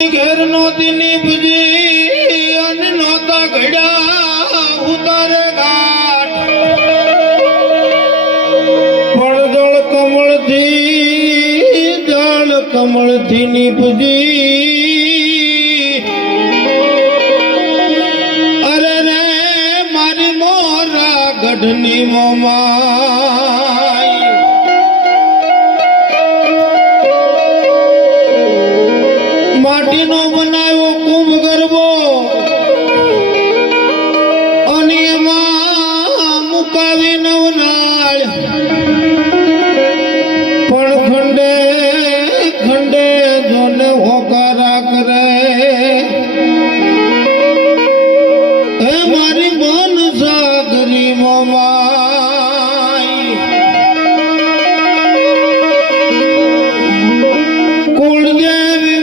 ઘેર નોતી નીપજી અને નોતા ઘડ્યા ઉતારે ઘાટ પડદળ કમળથી નીપજી અરે રે મારી મોરા ગઢની મોમાઈ માટીનો બનાવ્યો કુંભ ગરબો અને એમાં મુકાવી નવનાળ પણ ખંડે ખંડે જોને હોકારા કરે હે મારી મન સાગરી મોમાઈ કુળદેવી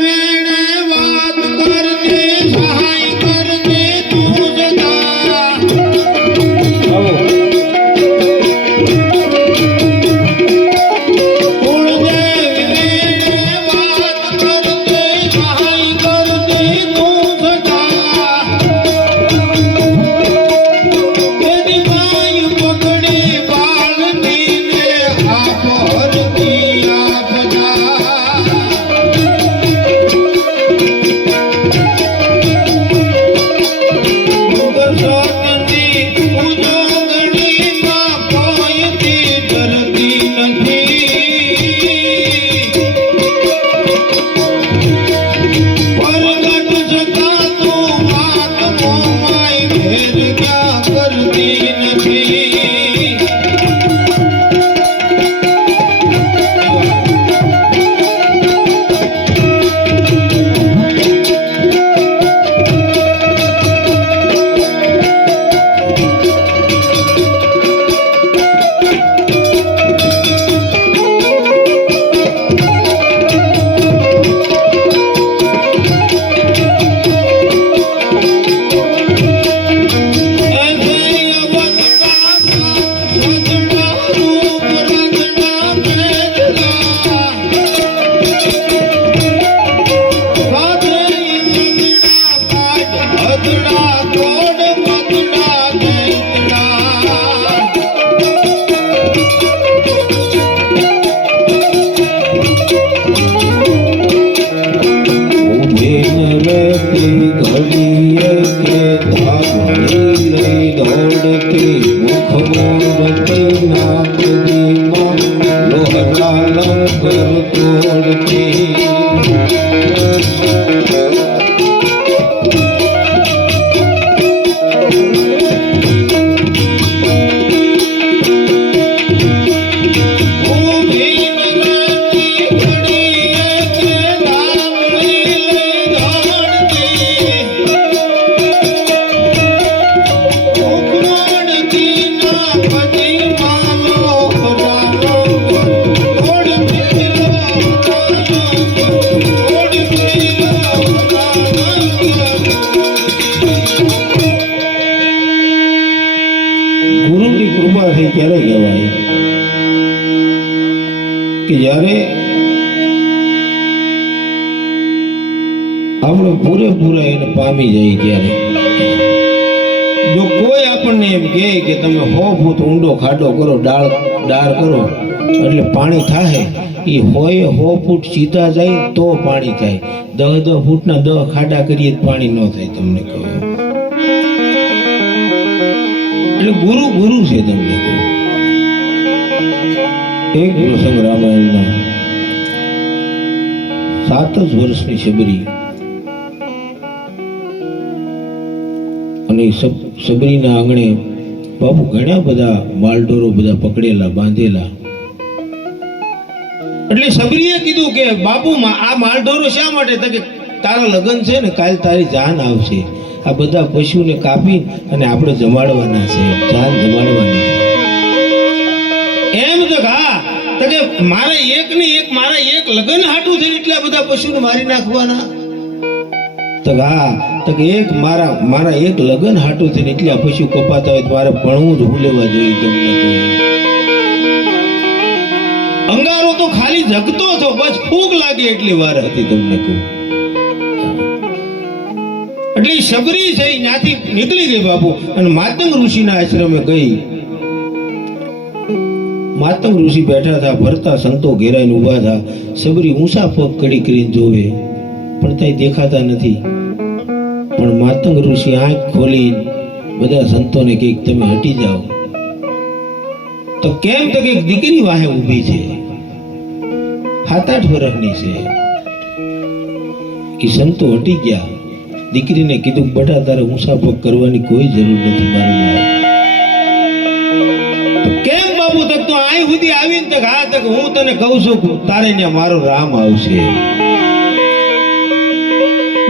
ક્યારે કહેવાય કે જ્યારે આપણે પૂરેપૂરા એને પામી જાય ત્યારે જો કોઈ આપણને એમ કહે કે તમે 100 ફૂટ ઊંડો ખાડો કરો ડાળ કરો એટલે પાણી થાય એ હોય 100 ફૂટ સીધા જાય તો પાણી થાય 10 ફૂટના 10 ખાડા કરીએ પાણી ન થાય તમને કહું એટલે ગુરુ છે તમને કહું એક પ્રસંગ રામાયણના 7 જ વર્ષની છબરી અને સબરીના આંગણે બાપુ ઘણા બધા માલઢોરો બધા પકડેલા બાંધેલા એટલે સબરીએ કીધું કે બાપુ આ માલઢોરો શા માટે તો કે તારા લગ્ન છે ને કાલ તારી જાન આવશે આ બધા પશુને કાપી અને આપણે જમાડવાના છે જાન જમાડવાની છે એમ તો હા તો કે મારા એક લગ્ન હાટું છે એટલા બધા પશુને મારી નાખવાના તો હા તો કે મારા એક લગ્ન હાટું છે એટલા પશુ કપાતા હોય મારે ભણવું જ ભૂલેવા જોઈએ તમને અંગારો તો ખાલી જગતો હતો બસ ફૂગ લાગે એટલી વાર હતી તમને કહું એટલે શબરી છે ત્યાંથી નીકળી ગઈ બાપુ અને માતંગ ઋષિના આશ્રમે ગઈ. માતંગ ઋષિ બેઠા હતા, ભરતા સંતો ઘેરાઈને ઊભા હતા. શબરી ઊંચા પગ કડી કરીને જોવે પણ ત્યાં દેખાતા નથી. પણ માતંગ ઋષિ આંખ ખોલી બધા સંતોને કહે તમે હટી જાઓ. તો કેમ તો કે દીકરી વાહે ઊભી છે, 7-8 વર્ષની છે. એ સંતો હટી ગયા. દીકરીને કીધું બેટા તારે ઊંચા પગ કરવાની કોઈ જરૂર નથી મારું બાપ. તો કેમ બાપુ તક તો અહીં સુધી આવીને તક હા તક હું તને કહું છું તારે ને મારો રામ આવશે.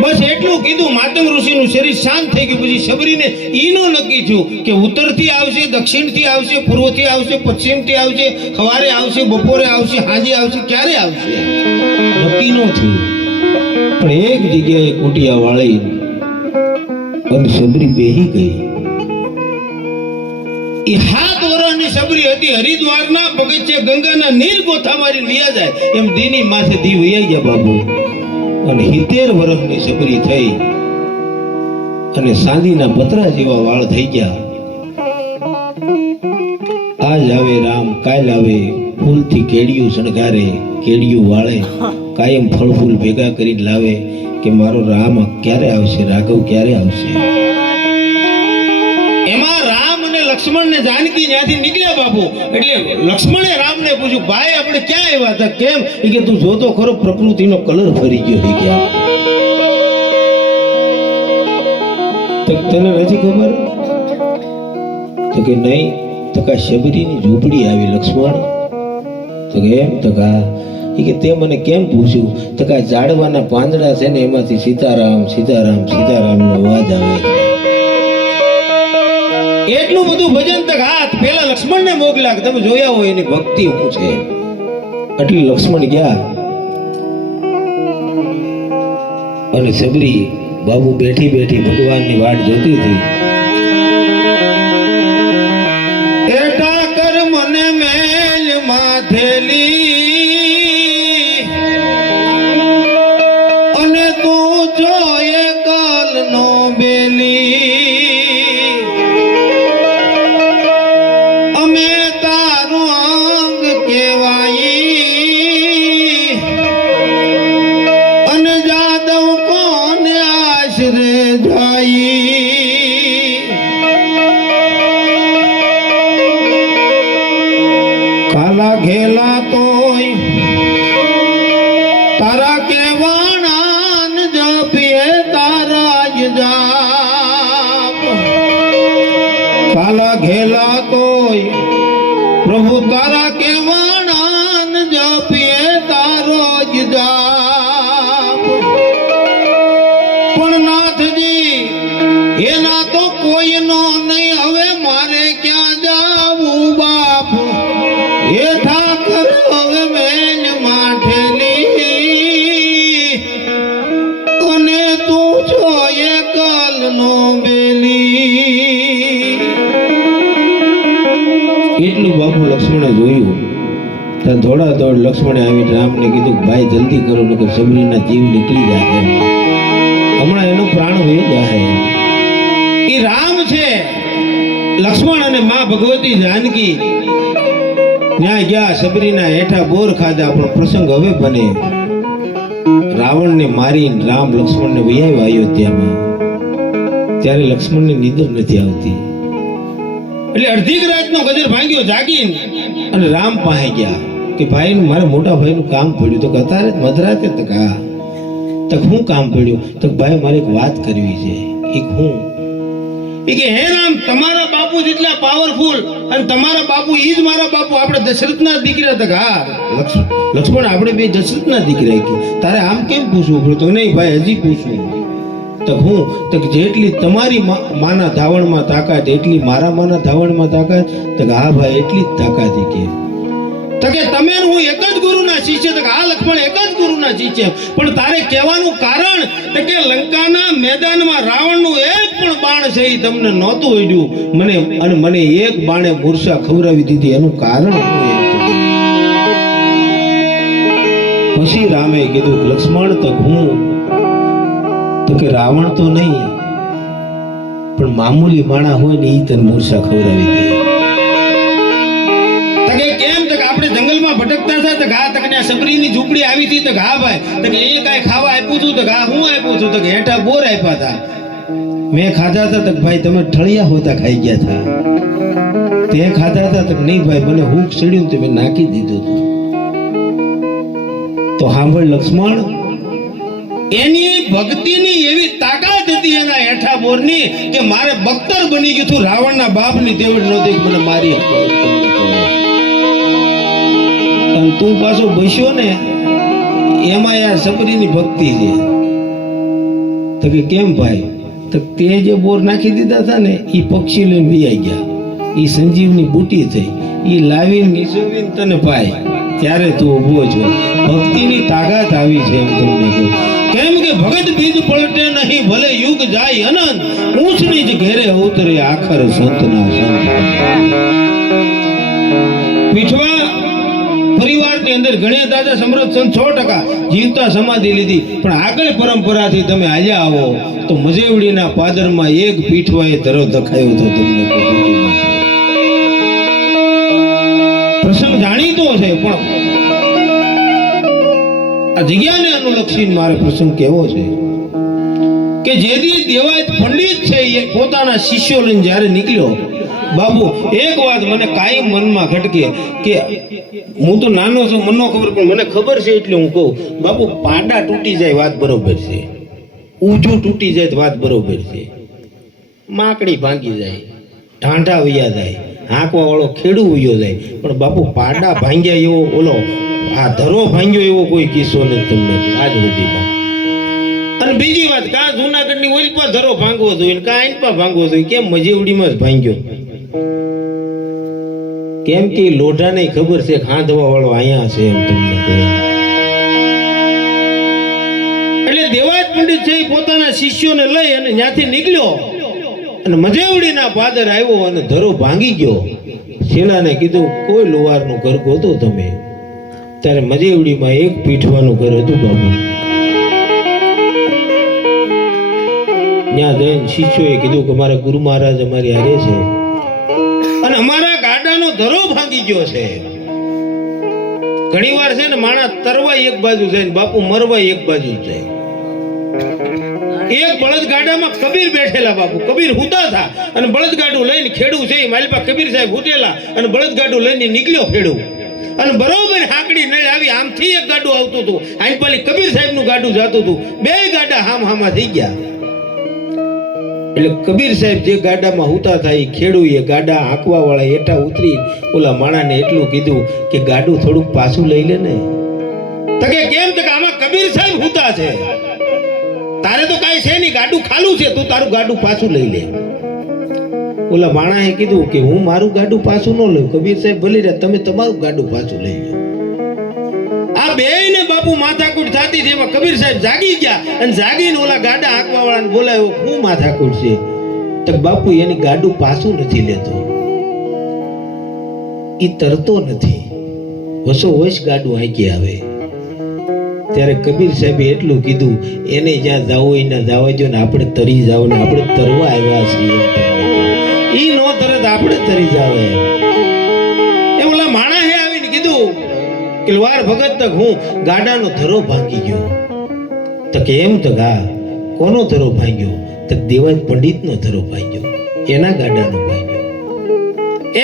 બસ એટલું કીધું. માતંગ ઋષિનું શરીર શાંત થઈ ગયું. પછી શબરીને ઈનું નક્કી થયું કે ઉત્તરથી આવશે, દક્ષિણથી આવશે, પૂર્વથી આવશે, પશ્ચિમથી આવશે, સવારે આવશે, બપોરે આવશે, સાંજે આવશે, ક્યારે આવશે નક્કી ન થયું. પણ એક જગ્યાએ કુટિયા વાળી અને શબરી બેહી ગઈ. એ 7 વર્ષની શબરી હતી. હરિદ્વારના પગથિયે ગંગાના નીર ગોથા મારી વિયા જાય એમ દીની માથે દી વૈયા ગયા બાબુ. અને 70 વર્ષની શબરી થઈ અને ચાંદીના પતરા જેવા વાળ થઈ ગયા. આજ આવે રામ, કાલ આવે, ફૂલથી કેડિયું શણગારે, કેડિયું વાળે, કાયમ ફળ ફૂલ ભેગા કરીને લાવે કે મારો રામ ક્યારે આવશે, રાઘવ ક્યારે આવશે. એમાં રામ અને લક્ષ્મણ ને જાનકી ત્યાંથી નીકળ્યા બાપુ. એટલે લક્ષ્મણે રામને પૂછ્યું ભાઈ આપણે ક્યાં આવ્યા હતા? કેમ? એ કે તું જોતો ખરો પ્રકૃતિનો કલર ફરી ગયો. એ ગયા તને નથી ખબર? તો કે નહીં. તો કા શબરીની ઝૂંપડી આવી લક્ષ્મણ? તો કે એમ? તો કા એ કે તે મને કેમ પૂછ્યું? તો કા ઝાડવાના પાંદડા છે ને એમાંથી સીતારામ સીતારામ સીતારામનો અવાજ આવે છે. એટલું બધું ભજન તક હાથ પેલા લક્ષ્મણને મોકલ્યા. તમે જોયા હોય એની ભક્તિ શું છે. એટલે લક્ષ્મણ ગયા અને શબરી બાબુ બેઠી બેઠી ભગવાનની વાટ જોતી હતી. એટા કર મને મેલ માથેલી અને તું જોયે કાલ નો બેલી. અમે તારું અંગ કેવાઈ અને જાદવ કોને આશરે જાય. કાલા ઘેલા તોય તારા કેવાણાન જપીએ તારા જ જાપ. કાલા ઘેલા તોય પ્રભુ તારા કેવાણાન જપીએ તારો જ જાપ. પણ નાથજી એના તો કોઈનો નહીં. હવે મારે ક્યાં જાવું બાપ? એ ઠાકર હવે મેન માઠેલી અને તું છો એકલ નો બેલી. એટલું બાપુ લક્ષ્મણે જોયું. ત્યાં દોડા દોડ લક્ષ્મણે આવી રામને કીધું ભાઈ જલ્દી કરો નકર શબરીના જીવ નીકળી જાય. હમણાં એનો પ્રાણ વહી જાય. એ રામ છે. લક્ષ્મણ અને માં ભગવતી જાનકી ત્યાં ગયા. શબરીના હેઠા બોર ખાધા. પણ પ્રસંગ હવે બને. રાવણને મારીને રામ લક્ષ્મણને વૈયા અયોધ્યામાં. ત્યારે લક્ષ્મણને નીંદર નથી આવતી. એટલે અડધી રાતનો ગજર ભાંગ્યો જાગીને અને રામ પાસે ગયા કે ભાઈ મારા મોટા ભાઈનું કામ પડ્યું. તો અત્યારે મધરાતે તક હા તક હું કામ પડ્યું? તો ભાઈ મારે એક વાત કરવી છે. એક હું એ કે હે રામ તમારા બાપુ જેટલા પાવરફુલ અને તમારા બાપુ ઈ જ મારા બાપુ. આપણે દશરથના દીકરા તક હા લક્ષ્મણ આપણે બે દશરથના દીકરા. કે તારે આમ કેમ પૂછવું પડ્યું? તો નહીં ભાઈ હજી પૂછવું. તો હું તો જેટલી તમારી માના ધાવણમાં તાકાત એટલી મારા માના ધાવણમાં તાકાત. તો હા ભાઈ એટલી જ તાકાત. કે તો કે તમે હું એક જ ગુરુના શિષ્ય. તો હા લક્ષ્મણ એક જ ગુરુના શિષ્ય. પણ તારે કહેવાનું કારણ તો કે લંકાના મેદાનમાં રાવણનું એક પણ બાણ છે એ તમને નહોતું ઉડ્યું મને અને મને એક બાણે મૂર્છા ખવડાવી દીધી. એનું કારણ શું? પછી રામે કીધું લક્ષ્મણ તો હું તો કે રાવણ તો નહીં પણ મામૂલી માણા હોય ને ઈ તને મૂર્છા ખવડાવી દે. તકે કેમ તક આપણે જંગલમાં ભટકતા હતા તો ઘા તકને આ સબરીની ઝૂંપડી આવી હતી તો ઘા ભાઈ તકે એ કાઈ ખાવા આપ્યું છું તો ઘા હું આપ્યું છું તો હેઠા બોર આપ્યા હતા. મેં ખાધા હતા તો ભાઈ તમે ઠળિયા હોતા ખાઈ ગયા હતા. તે ખાધા હતા તો નહીં ભાઈ મને હૂંક ચડ્યું તો મેં નાખી દીધું હતું. તો સાંભળ લક્ષ્મણ, એની ભક્તિની એવી તાકાત હતી એના હેઠા બોરની કે મારે બખ્તર બની ગયું છું. રાવણના બાપની તેવડ નહોતી મને મારી. અને તું પાછો બસ્યો ને એમાં આ સબરીની ભક્તિ છે. તો કે કેમ ભાઈ? તો તે જે બોર નાખી દીધા હતા ને એ પક્ષી લઈને વિયાઈ ગયા. એ સંજીવની બુટી થઈ. એ લાવીને નીચોવીને તને પાય ત્યારે તું ઊભો છો. ભક્તિની તાકાત આવી છે એમ તમને કહું. કેમ કે ભગત બીજ પલટે નહીં ભલે યુગ જાય અનંત, ઊંચ નીચ ઘેરે ઉતરે આખર સંતના સંત. પીઠવા પરિવારની અંદર ગણ્યા દાદા સમૃદ્ધ સંત 100% જીવતા સમાધિ લીધી. પણ આગળ પરંપરાથી તમે હાલ્યા આવો તો મજેવડીના પાદરમાં એક પીઠવાએ ધરો દખાયો હતો. તમને પ્રસંગ જાણીતો છે પણ આ જગ્યાને અનુલક્ષીને મારે પ્રસંગ કેવો છે કે જેથી દેવાયત પંડિત છે એ પોતાના શિષ્યો લઈને જ્યારે નીકળ્યો, બાબુ એક વાત મને કાયમ મનમાં ખટકે કે હું તો નાનો છું, મને ખબર પણ મને ખબર છે એટલે હું કહું. બાબુ પાંડા તૂટી જાય વાત બરોબર છે, ઊંચું તૂટી જાય વાત બરોબર છે, માકડી ભાંગી જાય, ઢાંઢા વૈયા જાય, હાંકવા વાળો ખેડૂ વયો જાય, પણ બાપુ પાંડા ભાંગ્યા એવો ઓલો આ ધરો ભાંગ્યો એવો કોઈ કિસ્સો નથી તમને આજ સુધીમાં. અને બીજી વાત, કા જૂનાગઢની ઓલપા ધરો ભાંગવો જોઈએ, કા આઈનપા ભાંગવો જોઈએ, કેમ મજેવડીમાં જ ભાંગ્યો? કેમ કે લોઢાને ખબર છે ખાંધવા વાળો અહીંયા છે એમ તમને કહે. એટલે દેવાયત પંડિત છે એ પોતાના શિષ્યોને લઈ અને ત્યાંથી નીકળ્યો અને મજેવડીના પાદર આવ્યો અને ધરો ભાંગી ગયો. શેલાને કીધું કોઈ લુવારનું ઘર ગોતો તમે. ત્યારે મજેવડીમાં એક પીઠવાનું ઘર હતું બાબુ. ત્યાં જઈને શિષ્યોએ કીધું કે મારા ગુરુ મહારાજ અમારી હારે છે અને અમારા ગાડાનો ધરો ભાંગી ગયો છે. ઘણી વાર છે ને માણસ તરવાય એક બાજુ જાય ને બાપુ મરવાય એક બાજુ જાય. એક બળદગાડામાં કબીર બેઠેલા બાપુ. કબીર હુતા હતા અને બળદગાડું લઈને ખેડૂ છે માલિપા કબીર સાહેબ હુટેલા અને બળદગાડું લઈને નીકળ્યો ખેડૂ. અને બરોબર હાકડી નળ આવી, આમથી એક ગાડું આવતું હતું, આઈનપાલી કબીર સાહેબનું ગાડું જાતું હતું. બે ગાડા હામા થઈ ગયા. એટલે કબીર સાહેબ જે ગાડામાં હુતા હતા એ ખેડૂએ ગાડા હાંકવા વાળા હેઠા ઉતરી ઓલા માણાને એટલું કીધું કે ગાડું થોડુંક પાછું લઈ લે ને. તો કે કેમ? તો કે આમાં કબીર સાહેબ હુતા છે, તારે તો કાંઈ છે નહીં, ગાડું ખાલું છે, તું તારું ગાડું પાછું લઈ લે. ઓલા માણાએ કીધું કે હું મારું ગાડું પાછું ન લઉં, કબીર સાહેબ ભલે રહ્યા, તમે તમારું ગાડું પાછું લઈ લો. આ બેયને બાપુ માથાકૂટ થતી હતી. એમાં કબીર સાહેબ જાગી ગયા અને જાગીને ઓલા ગાડા હાંકવા વાળાને બોલાવ્યો, હું માથાકૂટ છે? તો બાપુ એની ગાડું પાછું નથી લેતો, ઈ તરતો નથી, વસો વસ ગાડું હાંકી આવે. ત્યારે કબીર સાહેબે એટલું કીધું, એને જ્યાં જાવ હોય ના જવા દો ને, આપણે તરી જાવ ને, આપણે તરવા આવ્યા છીએ. ઈ નો તરત આપણે તરી જાવ એ ઓલા માણા હે આવીને કીધું કે વાર ભગત તક હું ગાડાનો ધરો ભાંગી ગયો. તો કે એમ? તો હા, કોનો ધરો ભાંગ્યો? તો દેવાયત પંડિતનો ધરો ભાંગ્યો, એના ગાડાનો ભાંગ્યો.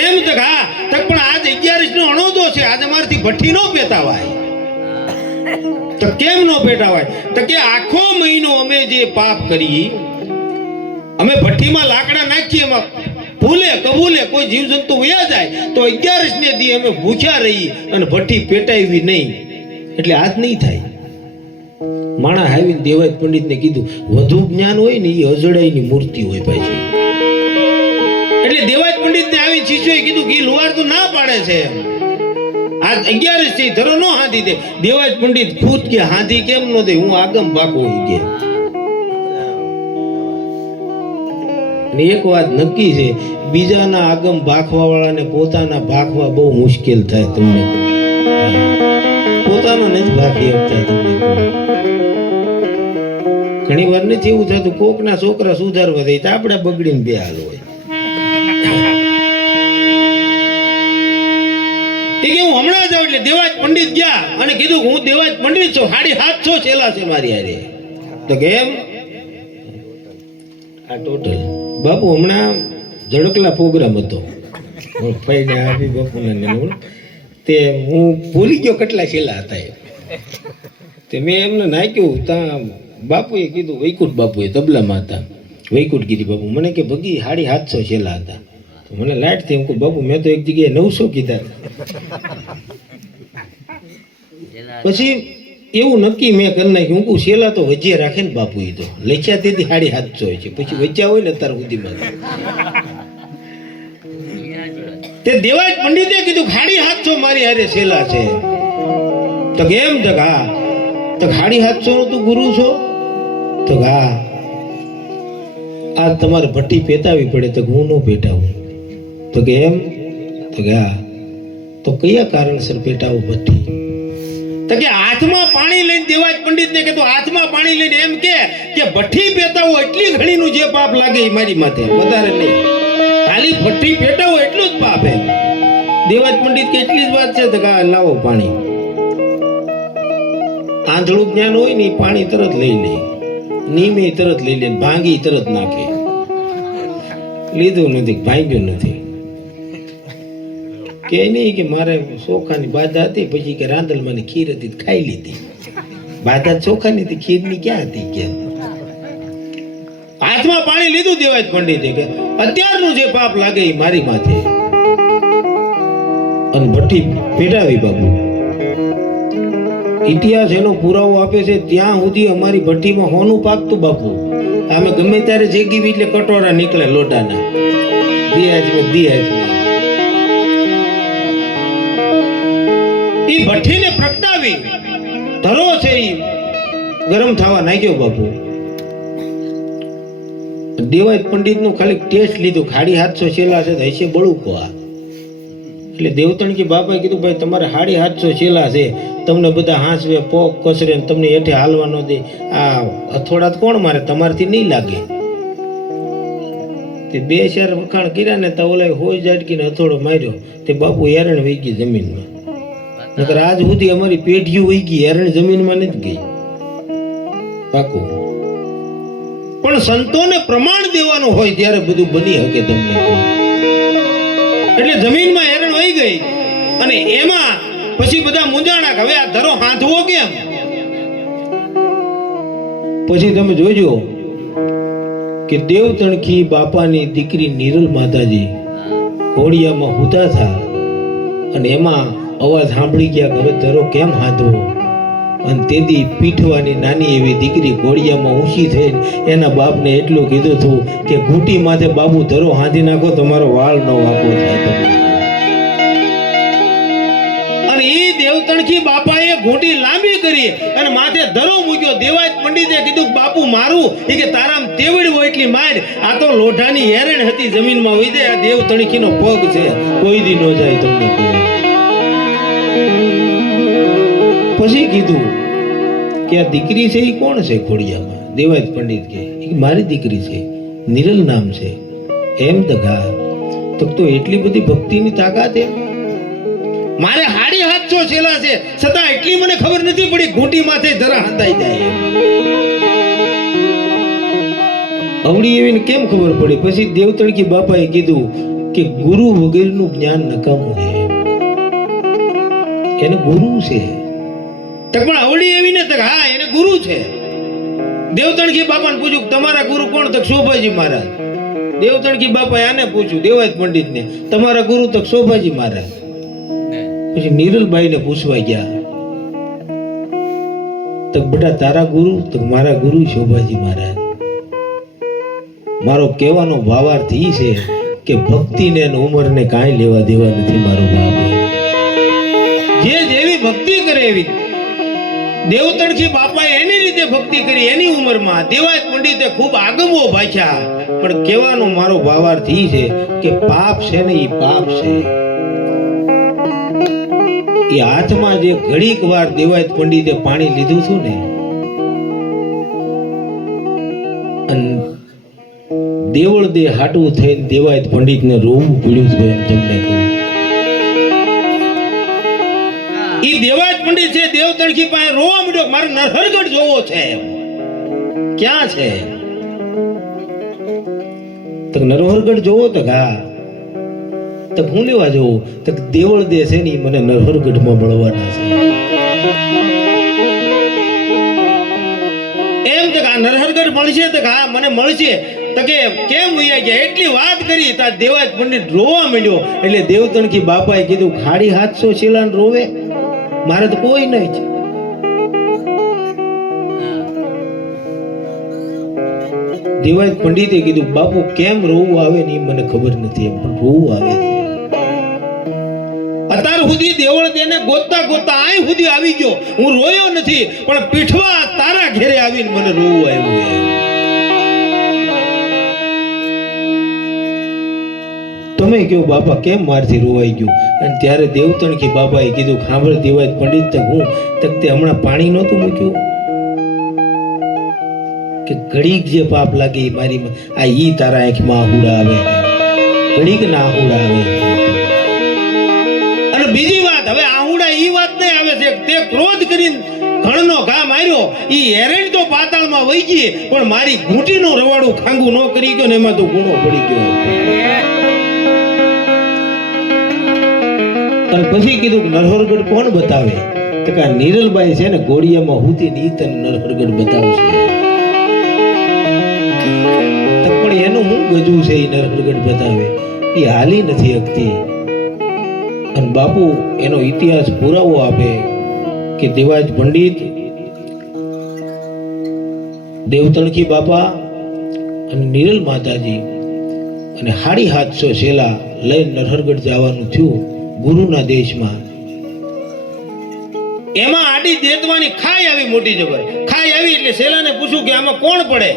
એમ? તો હા. તો પણ આજ 11 નો અણોદો છે, આજ અમારથી ભઠ્ઠી નો પેતાવાય. તો કેમ નો પેટાવાય? તો કે આખો મહિનો અમે જે પાપ કરી, અમે ભઠ્ઠીમાં લાકડા નાખીએ, એમાં ભૂલે કબૂલે કોઈ જીવજંતુ વયા જાય તો 11 ને દી અમે ભૂખ્યા રહી અને ભઠ્ઠી પેટાવી નહીં, એટલે આજ નહીં થાય. માણા આવીને દેવાયત પંડિતને કીધું, વધુ જ્ઞાન હોય ને એ અજડાઈની મૂર્તિ હોય પાછી. એટલે દેવાયત પંડિતને આવીને શિષ્યોએ કીધું કે લુહાર તો ના પાડે છે, આજ 11 થી ધરો નો હાંધી દે. દેવાયત પંડિત ખુદ કે હાંધી કેમ નો દે? હું આગમ ભાગો કે. અને એક વાત નક્કી છે, બીજાના આગમ ભાખવા વાળાને પોતાના ભાખવા બહુ મુશ્કેલ થાય. તમને પોતાનો નથી ભાખી શકતા. તમને ઘણી વાર નથી એવું થતું કોકના છોકરા સુધારવા દે તો આપણે બગડીને બે હાલ હોય. એ કે હું હમણાં જ એટલે દેવાજ પંડિત ગયા અને કીધું કે હું દેવાજ પંડિત છું, 750 છેલા છે મારી હારે. તો કેમ આ ટોટલ બાપુ હમણાં ઝડકલા પ્રોગ્રામ હતો ફઈને આપી બાપુના તે હું ભૂલી ગયો કેટલા છેલ્લા હતા એ. તે મેં એમને નાખ્યું ત્યાં બાપુએ કીધું, વૈકુંઠ બાપુએ તબલામાં હતા, વૈકુંઠ ગીરી બાપુ મને કે ભગી 750 છેલ્લા હતા. તો મને લાઈટ થઈ, હું કહું બાપુ મેં તો એક જગ્યાએ 900 કીધા. પછી એવું નક્કી મેં કરી નાખ્યું, હું કહું છેલ્લા તો વચ્ચે રાખે ને બાપુ, એ તો લચ્યા તેથી 750 હોય છે, પછી વચ્ચા હોય ને અત્યાર સુધીમાં. તે દેવાજ પંડિતે કીધું 750 મારી હારે છેલ્લા છે. તો કેમ? તો હા. તો 750 નો તું ગુરુ છો? તો હા. આ તમારે ભઠ્ઠી પેટાવી પડે. તો હું ન પેટાવું. તો કેમ? તો હા. તો કયા કારણસર પેટાવું ભઠ્ઠી? તો કે હાથમાં પાણી લઈને દેવાજ પંડિતને કીધું, હાથમાં પાણી લઈને એમ કે ભઠ્ઠી પેટાવો એટલી ઘણીનું જે પાપ લાગે એ મારી માથે, વધારે નહીં. ખાલી ભઠ્ઠી પેટાવો એટલું જ પાપ હે. દેવાજ પંડિત કે એટલી જ વાત છે. તો કે લાવો પાણી. આંધળું જ્ઞાન હોય ને પાણી તરત લઈ લે, નીમે તરત લઈ લે, ભાંગી તરત નાખે. લીધું નથી, ભાંગ્યું નથી. કે નહીં કે મારે ચોખાની બાધા હતી, પછી કે રાંદલમાંની ખીર હતી ખાઈ લીધી. બાધા ચોખાની હતી, ખીરની ક્યાં હતી? કે હાથમાં પાણી લીધું દેવાજ પંડિતે કે અત્યારનું જે પાપ લાગે એ મારી માથે. અને ભઠ્ઠી પેટાવી બાબુ. ઇતિહાસ એનો પુરાવો આપે છે, ત્યાં સુધી અમારી ભઠ્ઠીમાં હોનું પાકતું બાપુ. અમે ગમે ત્યારે જેગી એટલે કટોરા નીકળે લોટાના. એ ભઠ્ઠીને પ્રગટાવી ધરો છે એ ગરમ થવા નાખ્યો બાપુ. દેવાજ પંડિત નું ખાલી ટેસ્ટ લીધું, 750 છેલ્લા છે, હશે બળુકો આ. એટલે દેવતણકી બાપાએ કીધું, ભાઈ તમારે 750 છેલ્લા છે, તમને બધા હાંસવે પોક કસરે તમને હેઠે હાલવા ન દે, આ અથોડા કોણ મારે? તમારથી નહીં લાગે. તે 2-4 વખાણ કર્યા ને તો ઓલા હોય જાટકીને અથોડો માર્યો. તે બાપુ હેરણ વહી ગઈ જમીનમાં. નકર આજ સુધી અમારી પેઢીઓ વહી ગઈ, હેરણ જમીનમાં નથી ગઈ. પાકું. પણ સંતોને પ્રમાણ દેવાનું હોય ત્યારે બધું બની શકે તમને. એટલે જમીનમાં હેરણ વહી ગઈ અને એમાં પછી બધા મૂંઝાણા કે હવે આ ધરો હાંધવો કેમ? પછી તમે જોજો કે દેવતણખી બાપાની દીકરી નિરલ માતાજી ઘોડિયામાં હુતા થા અને એમાં અવાજ સાંભળી ગયા કે હવે ધરો કેમ હાંધવો. અને તેથી પીઠવાની નાની એવી દીકરી ઘોડિયામાં ઊંચી થઈને એના બાપને એટલું કીધું હતું કે ઘૂંટી માથે બાબુ ધરો હાંધી નાખો, તમારો વાળ ન વાંકો થાય. અને એ દેવતણખી બાપાએ ઘૂંટી લાંબી કરી અને માથે ધરો મૂક્યો. દેવાજ પંડિતે કીધું, બાપુ મારું એ કે તારામ તેવડ હોય એટલી માર. આ તો લોઢાની હેરણ હતી, જમીનમાં વહી જાય. આ દેવતણખીનો પગ છે, કોઈ દી ન જાય તમને. પછી કીધું કે આ દીકરી છે એ કોણ છે ખોડિયામાં? દેવાજ પંડિત કે મારી દીકરી છે, નિરલ નામ છે. એમ દગા તો એટલી બધી ભક્તિની તાકાત એમ? મારે 750 છેલ્લા છે, છતાં એટલી મને ખબર નથી પડી ઘૂંટી માથે ધરા હાંધાઈ જાય. અવળી એવીને કેમ ખબર પડી? પછી દેવતણકી બાપાએ કીધું કે ગુરુ વગેરેનું જ્ઞાન નકામું છે, એને ગુરુ છે. પણ અવળી એવી ને હા એને ગુરુ છે. દેવતણકી બાપાને પૂછ્યું તમારા ગુરુ કોણ? તો શોભાજી મહારાજ. દેવતણકી બાપાએ આને પૂછ્યું દેવાજ પંડિતને, તમારા ગુરુ? તો શોભાજી મહારાજ. પછી નિરલબાઈને પૂછવા ગયા, તો બેટા તારા ગુરુ? તો મારા ગુરુ શોભાજી મહારાજ. મારો કહેવાનો ભાવાર્થ ઈ છે કે ભક્તિને અને ઉંમરને કાંઈ લેવા દેવા નથી. મારો બાપ જે જેવી ભક્તિ કરે એવી. દેવતણખી બાપાએ એની રીતે ભક્તિ કરી એની ઉંમરમાં. દેવાજ પંડિતે ખૂબ આગમો ભાખ્યા. પણ કહેવાનો મારો ભાવાર્થ ઈ છે કે પાપ છે ને ઈ પાપ છે. એ હાથમાં જે ઘડીક વાર દેવાજ પંડિતે પાણી લીધું હતું ને, અને દેવળ દે હાટવું થઈને દેવાયત પંડિતને રોવું પડ્યું છે એમ તમને કહું. ઈ દેવાયત પંડિત છે દેવ તણખી પાસે રોવા મળ્યો મારે નરહરગઢ જોવો છે. ક્યાં છે તો નરહરગઢ જોવો તો હા તો હું લેવા જવું તો દેવળ દે છે ને મને નરહરગઢમાં મળવાના છે એમ તો આ નરહરગઢ મળશે તો હા મને મળશે તો કે કેમ વૈયા ગયા એટલી વાત કરી તા દેવાયત પંડિત રોવા માંડ્યો એટલે દેવતણકી બાપાએ કીધું ખાડી 700 શેલા રોવે મારે તો કોઈ નહીં છે. દેવાયત પંડિતે કીધું બાપુ કેમ રોવું આવે ને મને ખબર નથી એમ પણ રોવું આવે છે. અત્યાર સુધી દેવળ દેને ગોતતા ગોતતા આય સુધી આવી ગયો હું રોયો નથી પણ પીઠવા તારા ઘેરે આવીને મને રોવું આવ્યું. તમે કહો બાપા કેમ મારથી રોવાઈ ગયું અને ત્યારે દેવતણકી બાપાએ કીધું સાંભળ દેવાયત પંડિત તક હું તક તે હમણાં પાણી નહોતું મૂક્યું કે ઘડીક જે પાપ લાગે મારી આ ઈ તારા આંખમાં આહુડા આવે ઘડીક ના આહુડા આવે. અને બીજી વાત હવે આહુડા ઈ વાત નહીં આવે છે તે ક્રોધ કરીને ઘણનો ઘા માર્યો ઈ હેરેણ તો પાતાળમાં વહી ગઈ પણ મારી ઘૂંટીનું રવાડું ખાંગું ન કરી ગયો ને એમાં તો ગુનો પડી ગયો. અને પછી કીધું નરહરગઢ કોણ બતાવે તો કે નીરલબાઈ છે ને ગોળિયામાં હુતી ની તને નરહરગઢ બતાવશે. પણ એનું હું ગજુ છે એ નરહરગઢ બતાવે એ હાલી નથી શકતી. અને બાપુ એનો ઇતિહાસ પુરાવો આપે કે દેવાયત પંડિત દેવતણકી બાપા અને નીરલ માતાજી અને 750 શેલા લઈને નરહરગઢ જવાનું થયું ગુરુના દેશમાં. એમાં આડી દેતવાની ખાઈ આવી મોટી જબર ખાઈ આવી એટલે શેલાને પૂછું કે આમાં કોણ પડે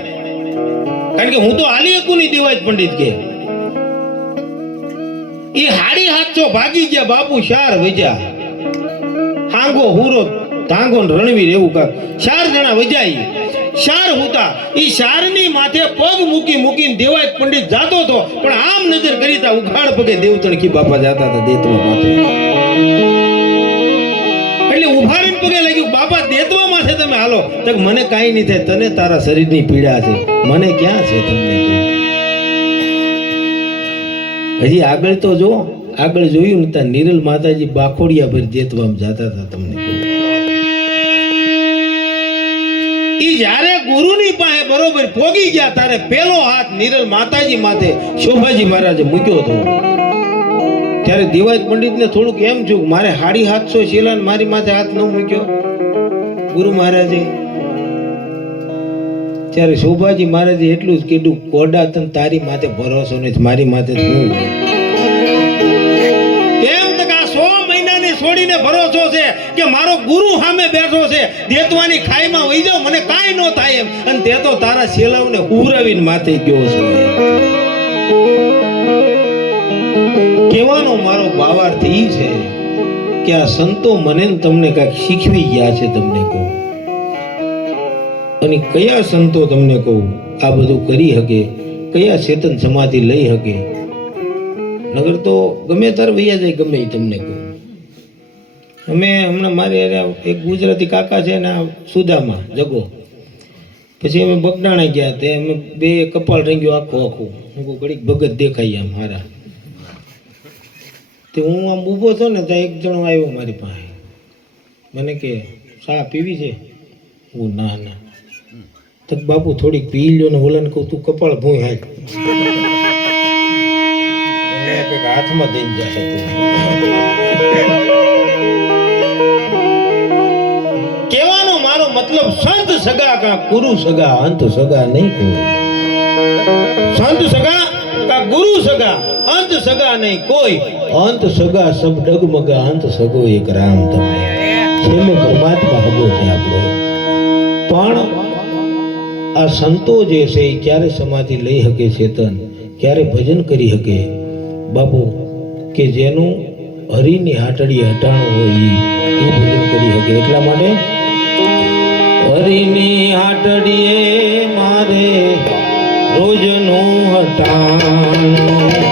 કારણ કે હું તો હાલી શકું નહીં. દેવાયત પંડિત કે એ 750 ભાગી ગયા બાપુ 4 વજ્યા હાંગો હુરો ધાંગો રણવીર એવું કાક 4 જણા વજાઈ 4 હતા ઈ 4 ની માથે પગ મૂકીને દેવાયત પંડિત જાતો હતો પણ આમ નજર કરી તા ઉઘાડ પગે દેવતણકી બાપા જાતા હતા દેતવા માથે એટલે ઉભારીને પગે લાગ્યું બાપા દેતવા માથે તમે હાલો તક મને કાઈ નહીં થાય તને તારા શરીરની પીડા છે મને ક્યાં છે તમને હજી આગળ તો જો આગળ જોયું ને ત્યાં નીરલ માતાજી બાખોડિયા પર દેતવામાં જાતા હતા તમને ઈ જ્યારે ગુરુની પાસે બરોબર પોગી ગયા ત્યારે પેલો હાથ નીરલ માતાજી માથે શોભાજી મહારાજે મૂક્યો હતો. ત્યારે દેવાયત પંડિતને થોડુંક એમ થયું મારે 750 શેલા મારી માથે હાથ ન મૂક્યો ગુરુ મહારાજે. ત્યારે શોભાજી મહારાજે એટલું જ કીધું કોડા તને તારી માથે ભરોસો નથી મારી માથે શું કેમ તો આ 100 મહિનાની છોડીને ભરોસો છે કે મારો ગુરુ સામે બેઠો છે દેતવાની ખાઈમાં વહી જાવ મને કાંઈ ન થાય એમ અને તે તો તારા શેલાવને ઉરાવીને માથે ગયો છે. કહેવાનો મારો ભાવાર્થ ઈ છે કે આ સંતો મને તમને કાંઈક શીખવી ગયા છે તમને કહું. અને કયા સંતો તમને કહું આ બધું કરી શકે કયા ચેતન સમાધિ લઈ શકે નગર તો ગમે તાર વૈયા જાય ગમે તમને કહું. અમે હમણાં મારે એક ગુજરાતી કાકા છે ને સુદામાં જગો પછી અમે બગડાણા ગયા તે અમે બે કપાળ રંગ્યો આખું હું ઘડીક ભગત દેખાઈ આમ હારા તે હું આમ ઊભો થયો ને ત્યાં એક જણો આવ્યો મારી પાસે મને કે ચા પીવી છે હું ના તો બાપુ થોડીક પી લ્યો ને ઓલાને કહું તું કપાળ ભૂઈ હાલ હાથમાં દઈ જશે કહેવાનો મારો મતલબ સંત સગા કા ગુરુ સગા અંત સગા નહીં કોઈ. સંત સગા કા ગુરુ સગા અંત સગા નહીં કોઈ. અંત સગા સબ ડગમગા અંત સગો એક રામ તમને છેલ્લે પરમાત્મા હગો છે આપણો. પણ આ સંતો જે છે એ ક્યારે સમાધિ લઈ શકે ચેતન ક્યારે ભજન કરી શકે બાપુ કે જેનું હરિની હાટડી હટાણું હોય એ ભજન કરી શકે. એટલા માટે હરિની હાટડીએ મારે રોજનું હટાણું